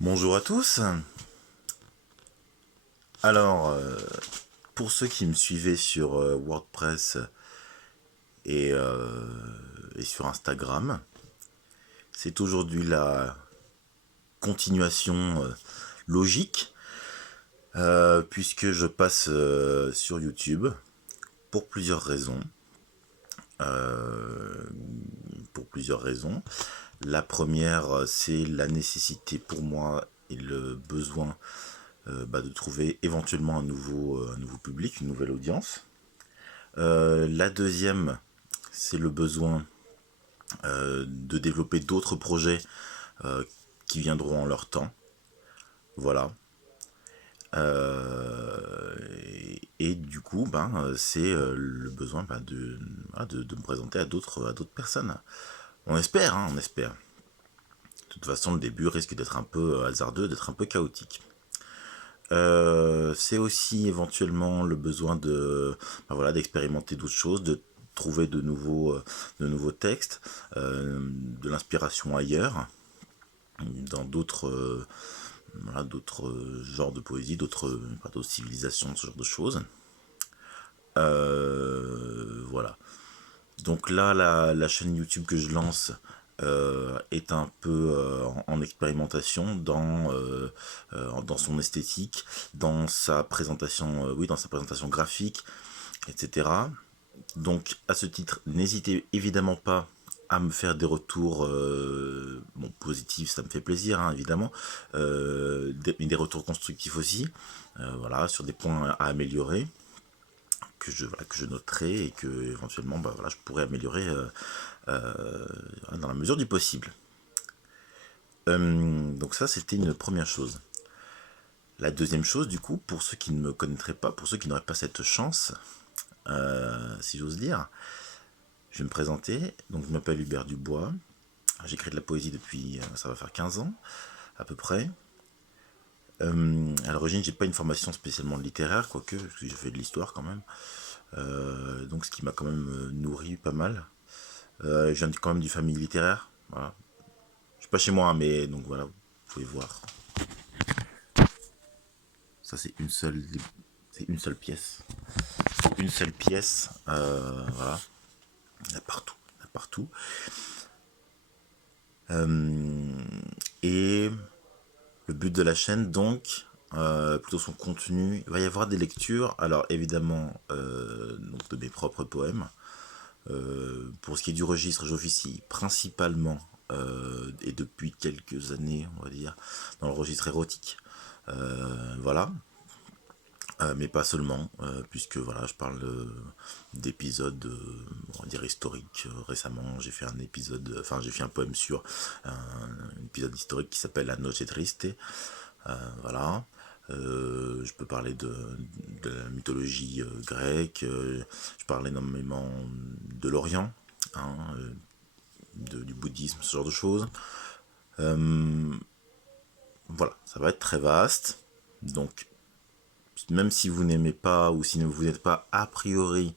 Bonjour à tous. Alors, pour ceux qui me suivaient sur WordPress et, euh, et sur Instagram, c'est aujourd'hui la continuation logique, puisque je passe sur YouTube pour plusieurs raisons. Euh, pour plusieurs raisons. La première, c'est la nécessité pour moi et le besoin de trouver éventuellement un nouveau public, une nouvelle audience. La deuxième, c'est le besoin de développer d'autres projets euh, qui viendront en leur temps. Voilà. Et du coup, c'est le besoin de me présenter à d'autres personnes. On espère, hein, on espère. De toute façon, le début risque d'être un peu hasardeux, d'être un peu chaotique. C'est aussi éventuellement le besoin voilà, d'expérimenter d'autres choses, de trouver de nouveaux textes, de l'inspiration ailleurs, dans voilà, d'autres genres de poésie, d'autres civilisations, ce genre de choses. Voilà. Donc là, la chaîne YouTube que je lance est un peu en expérimentation dans son esthétique, dans sa présentation, oui, dans sa présentation graphique, etc. Donc à ce titre, n'hésitez évidemment pas à me faire des retours positifs, ça me fait plaisir, hein, évidemment, des retours constructifs aussi, voilà, sur des points à améliorer que je noterai et que éventuellement voilà, je pourrais améliorer dans la mesure du possible. Donc ça, c'était une première chose. La deuxième chose, du coup, pour ceux qui ne me connaîtraient pas, pour ceux qui n'auraient pas cette chance, si j'ose dire, je vais me présenter. Donc je m'appelle Hubert Dubois. J'écris de la poésie depuis, ça va faire 15 ans, à peu près. À l'origine, j'ai pas une formation spécialement littéraire, quoique, parce que j'ai fait de l'histoire quand même. Donc ce qui m'a quand même nourri pas mal. Je viens quand même d'une famille littéraire. Voilà. Je suis pas chez moi, hein, mais donc voilà, vous pouvez voir. Ça c'est une seule pièce. Une seule pièce, voilà. Il y en a partout, il y en a partout. Et le but de la chaîne, donc, plutôt son contenu, il va y avoir des lectures. Alors évidemment, donc de mes propres poèmes. Pour ce qui est du registre, j'officie principalement et depuis quelques années, on va dire, dans le registre érotique. Voilà. Mais pas seulement, puisque voilà, je parle d'épisodes, on va dire historiques. Récemment, j'ai fait un épisode, enfin j'ai fait un poème sur un épisode historique qui s'appelle La Noche Triste. Voilà. Je peux parler de la mythologie grecque. Je parle énormément de l'Orient, hein, du bouddhisme, ce genre de choses. Voilà, ça va être très vaste. Donc même si vous n'aimez pas ou si vous n'êtes pas a priori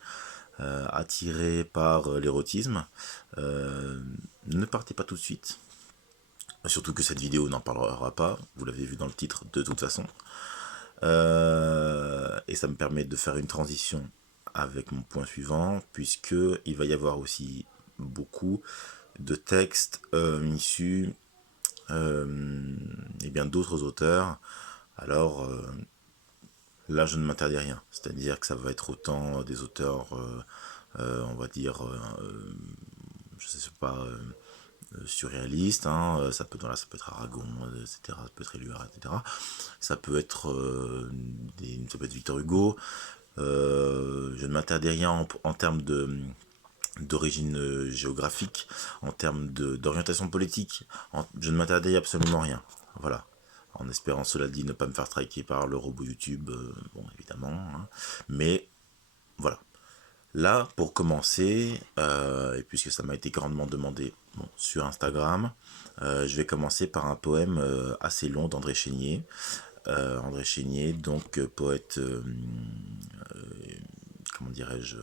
attiré par l'érotisme, ne partez pas tout de suite. Surtout que cette vidéo n'en parlera pas, vous l'avez vu dans le titre de toute façon. Et ça me permet de faire une transition avec mon point suivant, puisque il va y avoir aussi beaucoup de textes issus et bien d'autres auteurs. Alors là, je ne m'interdis rien. C'est-à-dire que ça va être autant des auteurs, on va dire, je sais pas, surréalistes. Hein, ça peut être Aragon, etc. Ça peut être Éluard, etc. Ça peut être, ça peut être Victor Hugo. Je ne m'interdis rien en termes d'origine géographique, en termes d'orientation politique. Je ne m'interdis absolument rien. Voilà. En espérant, cela dit, ne pas me faire striker par le robot YouTube, bon, évidemment. Hein. Mais voilà. Là, pour commencer, et puisque ça m'a été grandement demandé sur Instagram, je vais commencer par un poème assez long d'André Chénier. André Chénier, donc poète comment dirais-je,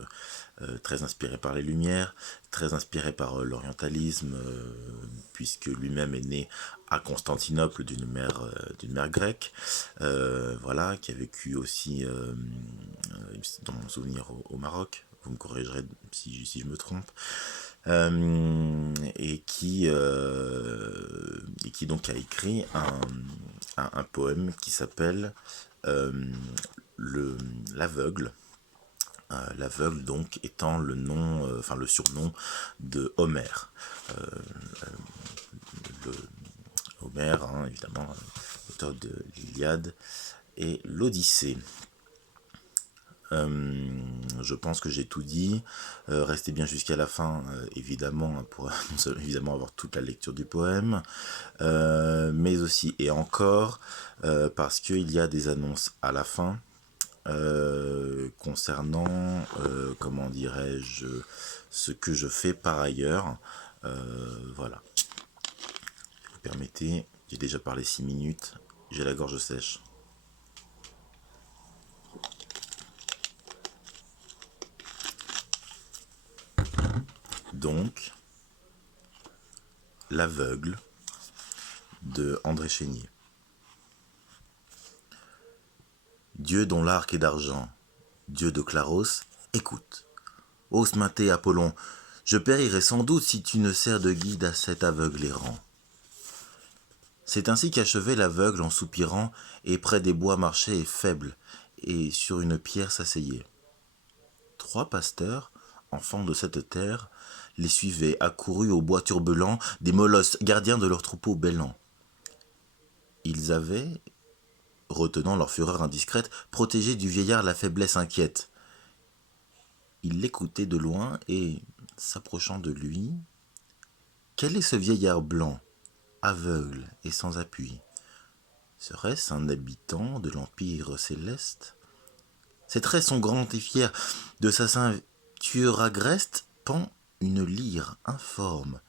très inspiré par les Lumières, très inspiré par l'orientalisme, puisque lui-même est né à Constantinople d'une mère grecque, voilà, qui a vécu aussi, dans mon souvenir, au Maroc. Vous me corrigerez si je me trompe. Et qui donc a écrit un poème qui s'appelle euh, l'aveugle. L'aveugle donc étant le nom, enfin le surnom de Homère. Euh, le, Homère, hein, évidemment, auteur de l'Iliade et l'Odyssée. Je pense que j'ai tout dit. Restez bien jusqu'à la fin, évidemment, pour non seulement évidemment avoir toute la lecture du poème, mais aussi et encore parce qu'il y a des annonces à la fin concernant, comment dirais-je, ce que je fais par ailleurs. Voilà. Si vous permettez, j'ai déjà parlé 6 minutes, j'ai la gorge sèche. Donc, l'aveugle de André Chénier. Dieu dont l'arc est d'argent, Dieu de Claros, écoute. Ose mater Apollon, je périrai sans doute si tu ne sers de guide à cet aveugle errant. C'est ainsi qu'achevait l'aveugle en soupirant, et près des bois marchait faible, et sur une pierre s'asseyait. 3 pasteurs, enfants de cette terre, les suivaient, accourus au bois turbulent, des molosses gardiens de leur troupeau bêlant. Ils avaient, retenant leur fureur indiscrète, protégé du vieillard la faiblesse inquiète. Ils l'écoutaient de loin et, s'approchant de lui, « Quel est ce vieillard blanc, aveugle et sans appui? Serait-ce un habitant de l'Empire céleste? Ses traits sont grands et fiers, de sa ceinture agreste pend une lyre informe,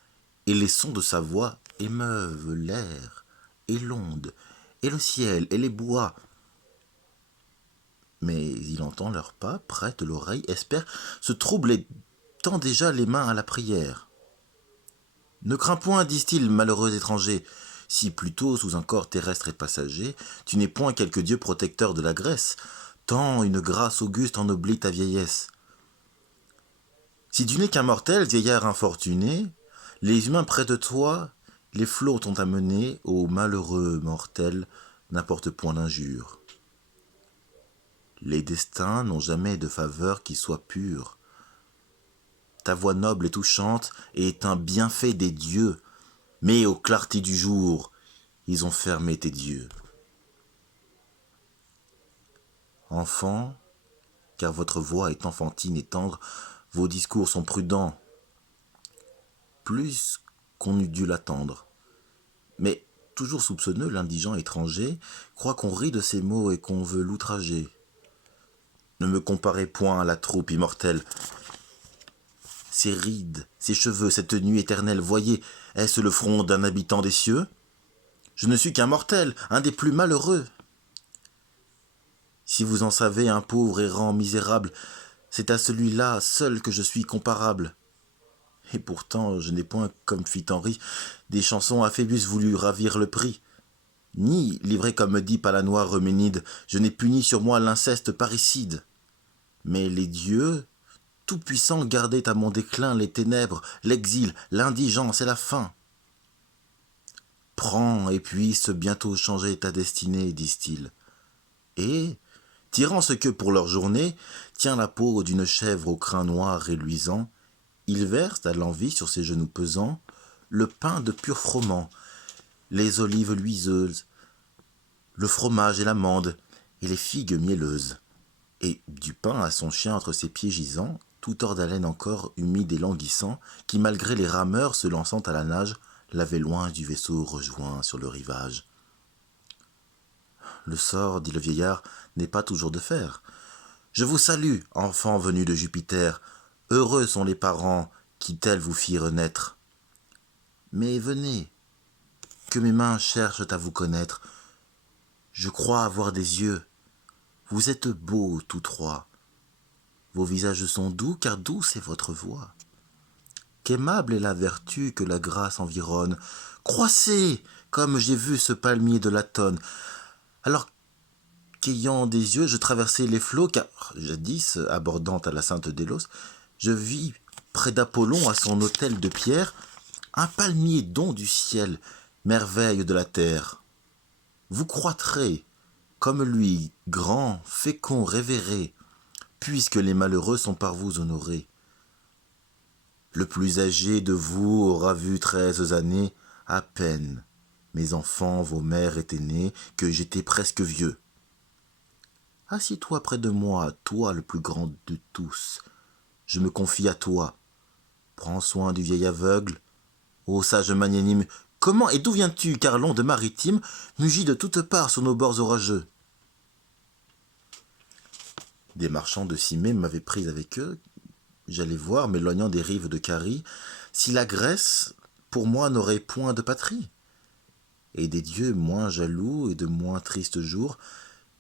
et les sons de sa voix émeuvent l'air, et l'onde, et le ciel, et les bois. Mais il entend leurs pas, prête l'oreille, espère, se trouble et tend déjà les mains à la prière. Ne crains point, disent-ils, malheureux étranger, si plutôt sous un corps terrestre et passager, tu n'es point quelque dieu protecteur de la Grèce, tant une grâce auguste ennoblit ta vieillesse. Si tu n'es qu'un mortel, vieillard infortuné, les humains près de toi, les flots t'ont amené, ô malheureux mortel, n'apporte point d'injure. Les destins n'ont jamais de faveur qui soit pure. Ta voix noble et touchante est un bienfait des dieux, mais aux clartés du jour, ils ont fermé tes dieux. Enfant, car votre voix est enfantine et tendre, vos discours sont prudents, plus qu'on eût dû l'attendre. Mais, toujours soupçonneux, l'indigent étranger croit qu'on rit de ses mots et qu'on veut l'outrager. Ne me comparez point à la troupe immortelle. Ces rides, ces cheveux, cette nuit éternelle, voyez, est-ce le front d'un habitant des cieux? Je ne suis qu'un mortel, un des plus malheureux. Si vous en savez un pauvre errant misérable, c'est à celui-là seul que je suis comparable. Et pourtant, je n'ai point, comme fit Henri, des chansons à Phébus voulu ravir le prix. Ni, livré comme me dit Palanois Euménide, je n'ai puni sur moi l'inceste parricide. Mais les dieux, tout-puissants, gardaient à mon déclin les ténèbres, l'exil, l'indigence et la faim. Prends et puisse bientôt changer ta destinée, disent-ils. Et, tirant ce que pour leur journée tient la peau d'une chèvre au crin noir et luisant, ils versent à l'envi sur ses genoux pesants le pain de pur froment, les olives luiseuses, le fromage et l'amande, et les figues mielleuses. Et du pain à son chien entre ses pieds gisant, tout hors d'haleine encore, humide et languissant, qui malgré les rameurs se lançant à la nage, l'avait loin du vaisseau rejoint sur le rivage. Le sort, dit le vieillard, n'est pas toujours de fer. Je vous salue, enfants venus de Jupiter. Heureux sont les parents qui tels vous firent naître. Mais venez, que mes mains cherchent à vous connaître. Je crois avoir des yeux. Vous êtes beaux tous 3. Vos visages sont doux, car douce est votre voix. Qu'aimable est la vertu que la grâce environne. Croissez, comme j'ai vu ce palmier de Latone. Alors qu'ayant des yeux, je traversai les flots, car jadis, abordant à la Sainte Délos, je vis près d'Apollon à son autel de pierre un palmier don du ciel, merveille de la terre. Vous croîtrez, comme lui, grand, fécond, révéré, puisque les malheureux sont par vous honorés. Le plus âgé de vous aura vu 13 années, à peine. Mes enfants, vos mères étaient nées, que j'étais presque vieux. Assis-toi près de moi, toi le plus grand de tous. Je me confie à toi. Prends soin du vieil aveugle. Ô sage magnanime, comment et d'où viens-tu, car l'onde maritime mugit de toutes parts sur nos bords orageux. Des marchands de Cimée m'avaient pris avec eux. J'allais voir, m'éloignant des rives de Carie, si la Grèce, pour moi, n'aurait point de patrie, et des dieux moins jaloux et de moins tristes jours,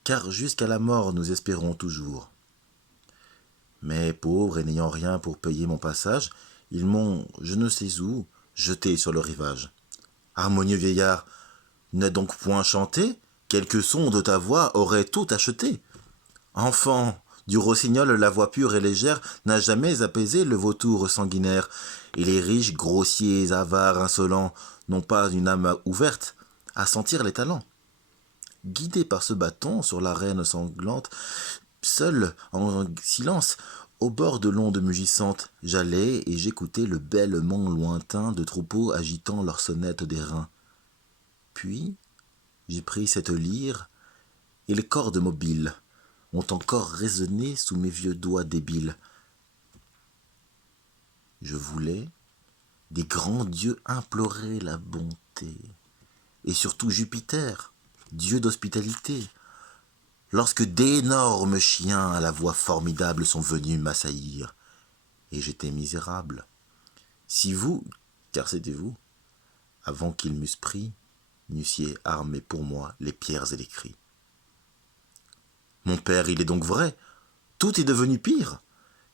car jusqu'à la mort nous espérons toujours. Mais pauvres et n'ayant rien pour payer mon passage, ils m'ont, je ne sais où, jeté sur le rivage. Harmonieux vieillard, n'as donc point chanté? Quelques sons de ta voix auraient tout acheté. Enfant, du rossignol la voix pure et légère n'a jamais apaisé le vautour sanguinaire, et les riches, grossiers, avares, insolents, n'ont pas une âme ouverte à sentir les talents. Guidé par ce bâton sur l'arène sanglante, seul, en silence, au bord de l'onde mugissante, j'allais et j'écoutais le bêlement lointain de troupeaux agitant leurs sonnettes d'airain. Puis, j'ai pris cette lyre, et les cordes mobiles ont encore résonné sous mes vieux doigts débiles. Je voulais des grands dieux implorer la bonté, et surtout Jupiter, dieu d'hospitalité, lorsque d'énormes chiens à la voix formidable sont venus m'assaillir, et j'étais misérable. Si vous, car c'était vous, avant qu'ils m'eussent pris, n'eussiez armé pour moi les pierres et les cris. Mon père, il est donc vrai, tout est devenu pire,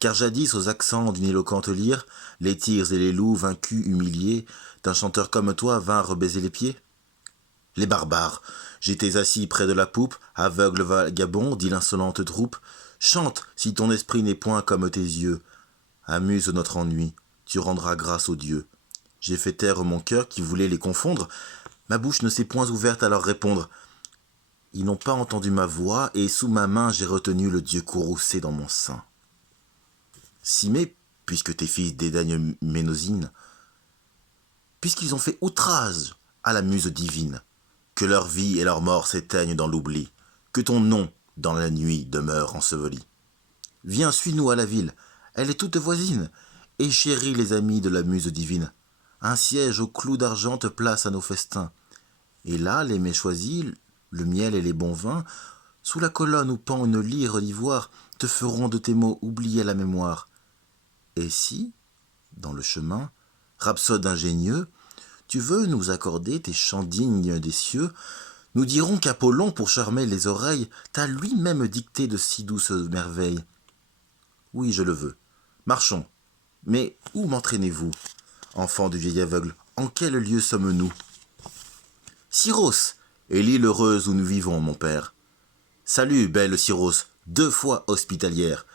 car jadis aux accents d'une éloquente lyre, les tirs et les loups vaincus, humiliés, d'un chanteur comme toi vinrent baiser les pieds. Les barbares, j'étais assis près de la poupe, aveugle vagabond, dit l'insolente troupe, chante si ton esprit n'est point comme tes yeux, amuse notre ennui, tu rendras grâce aux dieux. J'ai fait taire mon cœur qui voulait les confondre, ma bouche ne s'est point ouverte à leur répondre. Ils n'ont pas entendu ma voix, et sous ma main j'ai retenu le dieu courroucé dans mon sein. Cimée, puisque tes fils dédaignent Ménosine, puisqu'ils ont fait outrage à la muse divine, que leur vie et leur mort s'éteignent dans l'oubli, que ton nom, dans la nuit, demeure enseveli. Viens, suis-nous à la ville, elle est toute voisine, et chéris les amis de la muse divine. Un siège au clou d'argent te place à nos festins, et là, les mets choisis, le miel et les bons vins, sous la colonne où pend une lyre d'ivoire, te feront de tes mots oublier la mémoire. Et si, dans le chemin, rhapsode ingénieux, tu veux nous accorder tes chants dignes des cieux, nous dirons qu'Apollon, pour charmer les oreilles, t'a lui-même dicté de si douces merveilles. Oui, je le veux. Marchons. Mais où m'entraînez-vous, enfant du vieil aveugle? En quel lieu sommes-nous? Syros est l'île heureuse où nous vivons, mon père. Salut, belle Syros, 2 fois hospitalière,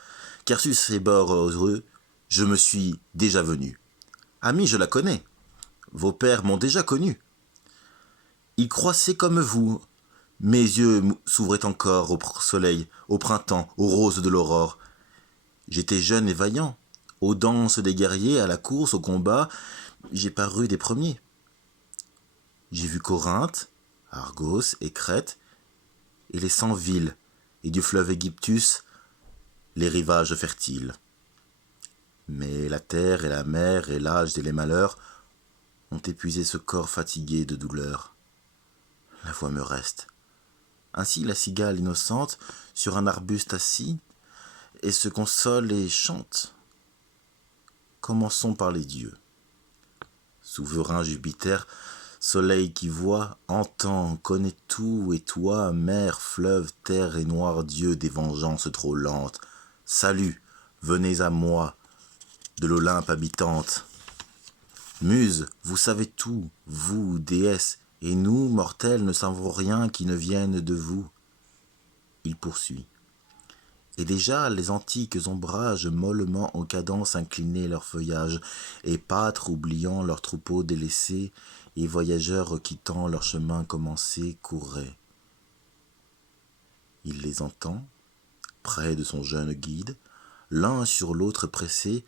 car sur ces bords heureux, je me suis déjà venu. Ami, je la connais. Vos pères m'ont déjà connu. Ils croissaient comme vous. Mes yeux s'ouvraient encore au soleil, au printemps, aux roses de l'aurore. J'étais jeune et vaillant. Aux danses des guerriers, à la course, au combat, j'ai paru des premiers. J'ai vu Corinthe, Argos et Crète, et les 100 villes, et du fleuve Égyptus, les rivages fertiles. Mais la terre et la mer et l'âge et les malheurs ont épuisé ce corps fatigué de douleur. La voix me reste. Ainsi la cigale innocente, sur un arbuste assis, et se console et chante. Commençons par les dieux. Souverain Jupiter, soleil qui voit, entend, connaît tout, et toi, mer, fleuve, terre et noir Dieu des vengeances trop lentes, salut, venez à moi, de l'Olympe habitante. Muse, vous savez tout, vous, déesse, et nous, mortels, ne savons rien qui ne vienne de vous. Il poursuit. Et déjà les antiques ombrages mollement en cadence inclinaient leur feuillage, et pâtres oubliant leurs troupeaux délaissés, et voyageurs quittant leur chemin commencé couraient. Il les entend, près de son jeune guide, l'un sur l'autre pressés,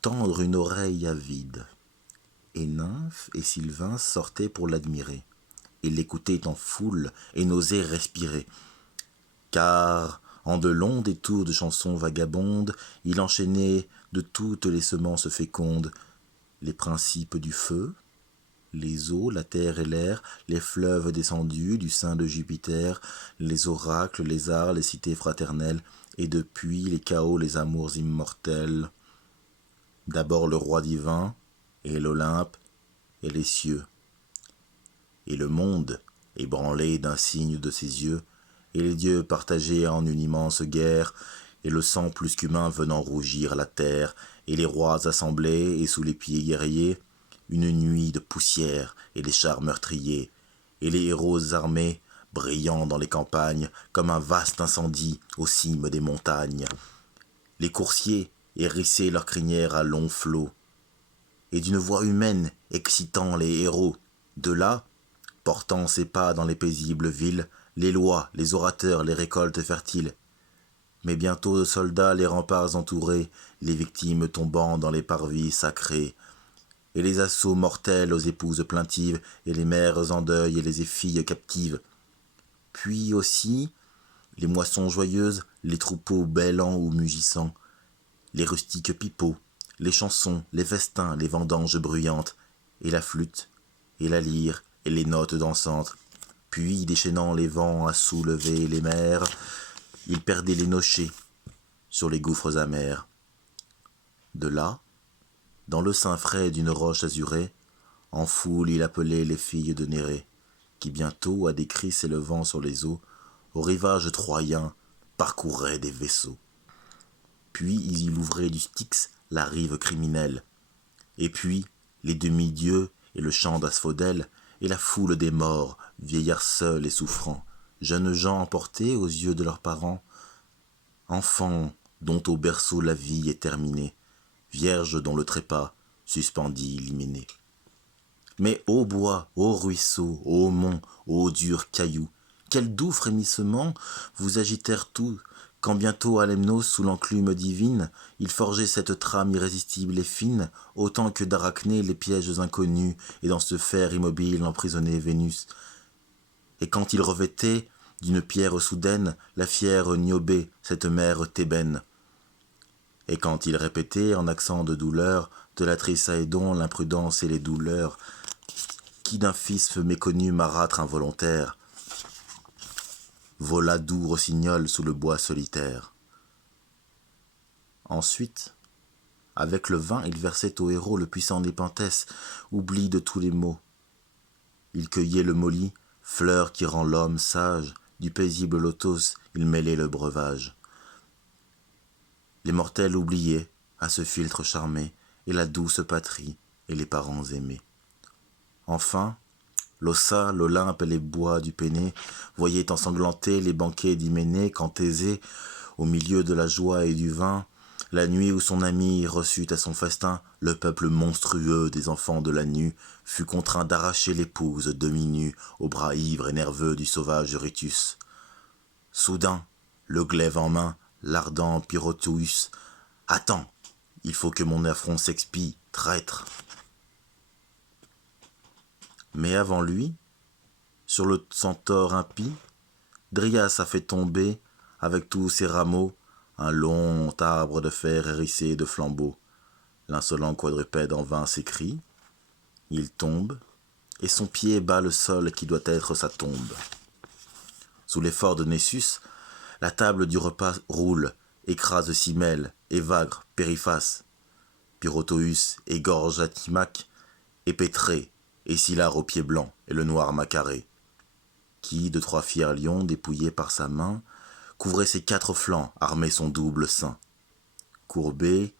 tendre une oreille avide. Et Nymphe et Sylvain sortaient pour l'admirer. Ils l'écoutaient en foule et n'osaient respirer. Car, en de longs détours de chansons vagabondes, il enchaînait de toutes les semences fécondes, les principes du feu, les eaux, la terre et l'air, les fleuves descendus du sein de Jupiter, les oracles, les arts, les cités fraternelles, et depuis les chaos, les amours immortels. D'abord le roi divin, et l'Olympe, et les cieux. Et le monde, ébranlé d'un signe de ses yeux, et les dieux partagés en une immense guerre, et le sang plus qu'humain venant rougir la terre, et les rois assemblés, et sous les pieds guerriers, une nuit de poussière, et les chars meurtriers, et les héros armés, brillant dans les campagnes, comme un vaste incendie aux cimes des montagnes. Les coursiers hérissaient leurs crinières à longs flots, et d'une voix humaine excitant les héros. De là, portant ses pas dans les paisibles villes, les lois, les orateurs, les récoltes fertiles. Mais bientôt de soldats les remparts entourés, les victimes tombant dans les parvis sacrés, et les assauts mortels aux épouses plaintives, et les mères en deuil et les filles captives. Puis aussi, les moissons joyeuses, les troupeaux bêlants ou mugissants, les rustiques pipeaux, les chansons, les festins, les vendanges bruyantes, et la flûte, et la lyre, et les notes dansantes. Puis, déchaînant les vents à soulever les mers, il perdait les nochers sur les gouffres amers. De là, dans le sein frais d'une roche azurée, en foule il appelait les filles de Nérée, qui bientôt, à des cris s'élevant sur les eaux, au rivage troyen, parcouraient des vaisseaux. Puis il ouvrait du Styx la rive criminelle, et puis les demi-dieux et le chant d'asphodèle, et la foule des morts, vieillards seuls et souffrants, jeunes gens emportés aux yeux de leurs parents, enfants dont au berceau la vie est terminée, vierges dont le trépas suspendit l'hyménée. Mais ô bois, ô ruisseau, ô mont, ô durs cailloux, quels doux frémissements vous agitèrent tous, quand bientôt à Lemnos, sous l'enclume divine, il forgeait cette trame irrésistible et fine, autant que d'Arachné les pièges inconnus, et dans ce fer immobile emprisonnait Vénus. Et quand il revêtait, d'une pierre soudaine, la fière Niobé, cette mère thébaine. Et quand il répétait, en accent de douleur, de la Trisaïdon, l'imprudence et les douleurs, qui d'un fils méconnu marâtre involontaire, vola doux rossignol sous le bois solitaire. Ensuite, avec le vin, il versait au héros le puissant Népenthes, oubli de tous les maux. Il cueillait le molly, fleur qui rend l'homme sage, du paisible lotos, il mêlait le breuvage. Les mortels oubliaient, à ce philtre charmé, et la douce patrie, et les parents aimés. Enfin, l'Ossa, l'Olympe et les bois du Péné voyaient ensanglanter les banquets d'Hyménée quand Thésée, au milieu de la joie et du vin, la nuit où son ami reçut à son festin le peuple monstrueux des enfants de la nue, fut contraint d'arracher l'épouse demi-nue aux bras ivres et nerveux du sauvage Eurytus. Soudain, le glaive en main, l'ardent Pirotous, « Attends, il faut que mon affront s'expie, traître !» Mais avant lui, sur le centaure impie, Dryas a fait tomber, avec tous ses rameaux, un long arbre de fer hérissé de flambeaux. L'insolent quadrupède en vain s'écrie. Il tombe, et son pied bat le sol qui doit être sa tombe. Sous l'effort de Nessus, la table du repas roule, écrase Cymèle, évagre, Périphas. Pirotous égorge Atimaque, Épétré, et Scyllare aux pieds blancs, et le noir Macaré, qui, de 3 fiers lions dépouillés par sa main, couvrait ses 4 flancs, armait son double sein. courbés,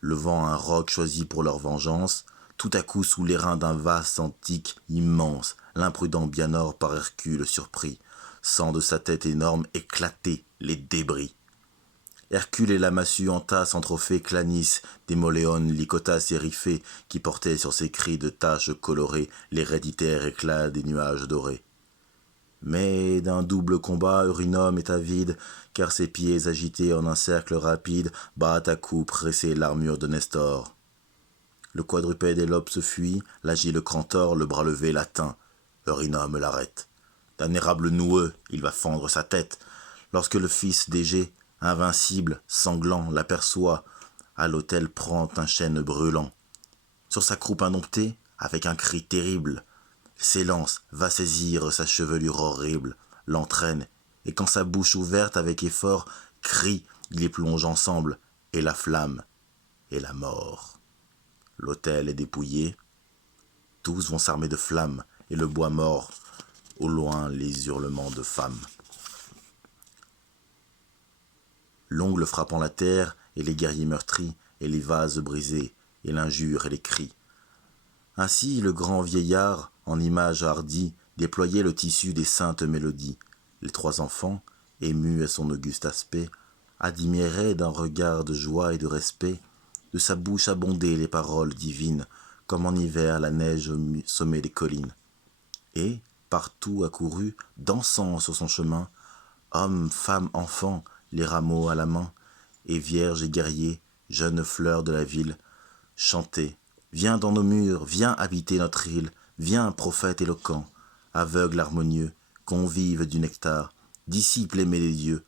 levant un roc choisi pour leur vengeance, tout à coup sous les reins d'un vaste antique immense, l'imprudent Bianor par Hercule surpris, sent de sa tête énorme éclater les débris. Hercule et la massue entassent en trophée Clanis, des moléones, Lycotas et Riphée, qui portaient sur ses cris de taches colorées l'héréditaire éclat des nuages dorés. Mais d'un double combat, Eurynome est avide, car ses pieds agités en un cercle rapide battent à coups pressés l'armure de Nestor. Le quadrupède Élope se fuit, l'agile Crantor, le bras levé, l'atteint. Eurynome l'arrête. D'un érable noueux, il va fendre sa tête. Lorsque le fils d'Égée, invincible, sanglant, l'aperçoit, à l'autel prend un chêne brûlant. Sur sa croupe indomptée, avec un cri terrible, s'élance, va saisir sa chevelure horrible, l'entraîne, et quand sa bouche ouverte avec effort crie, il les plonge ensemble, et la flamme, et la mort. L'autel est dépouillé, tous vont s'armer de flammes, et le bois mort, au loin les hurlements de femmes. L'ongle frappant la terre, et les guerriers meurtris, et les vases brisés, et l'injure et les cris. Ainsi le grand vieillard, en image hardie, déployait le tissu des saintes mélodies. Les trois enfants, émus à son auguste aspect, admiraient d'un regard de joie et de respect, de sa bouche abondaient les paroles divines, comme en hiver la neige au sommet des collines. Et, partout accourus, dansant sur son chemin, hommes, femmes, enfants, les rameaux à la main, et vierges et guerriers, jeunes fleurs de la ville, chantaient. Viens dans nos murs, viens habiter notre île, viens, prophète éloquent, aveugle harmonieux, convive du nectar, disciple aimé des dieux.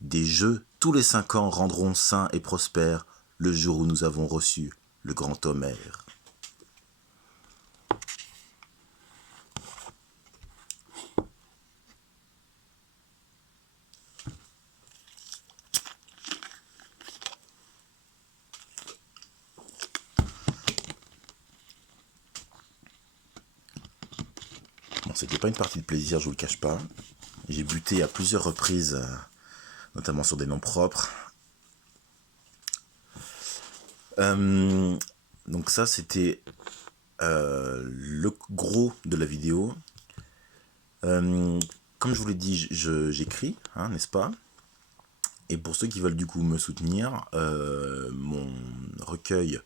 Des jeux, tous les 5 ans rendront sain et prospère le jour où nous avons reçu le grand Homère. Bon, c'était pas une partie de plaisir, je vous le cache pas. J'ai buté à plusieurs reprises, notamment sur des noms propres. Donc ça, c'était le gros de la vidéo. Comme je vous l'ai dit, j'écris, hein, n'est-ce pas? Et pour ceux qui veulent du coup me soutenir, mon recueil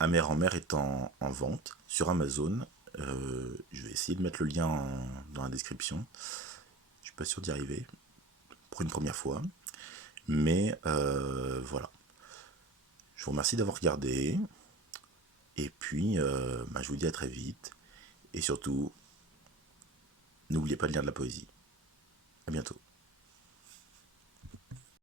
Amère en mer est en vente sur Amazon. Je vais essayer de mettre le lien dans la description. Je suis pas sûr d'y arriver pour une première fois. Mais voilà. Je vous remercie d'avoir regardé. Et puis, je vous dis à très vite. Et surtout, n'oubliez pas de lire de la poésie. À bientôt.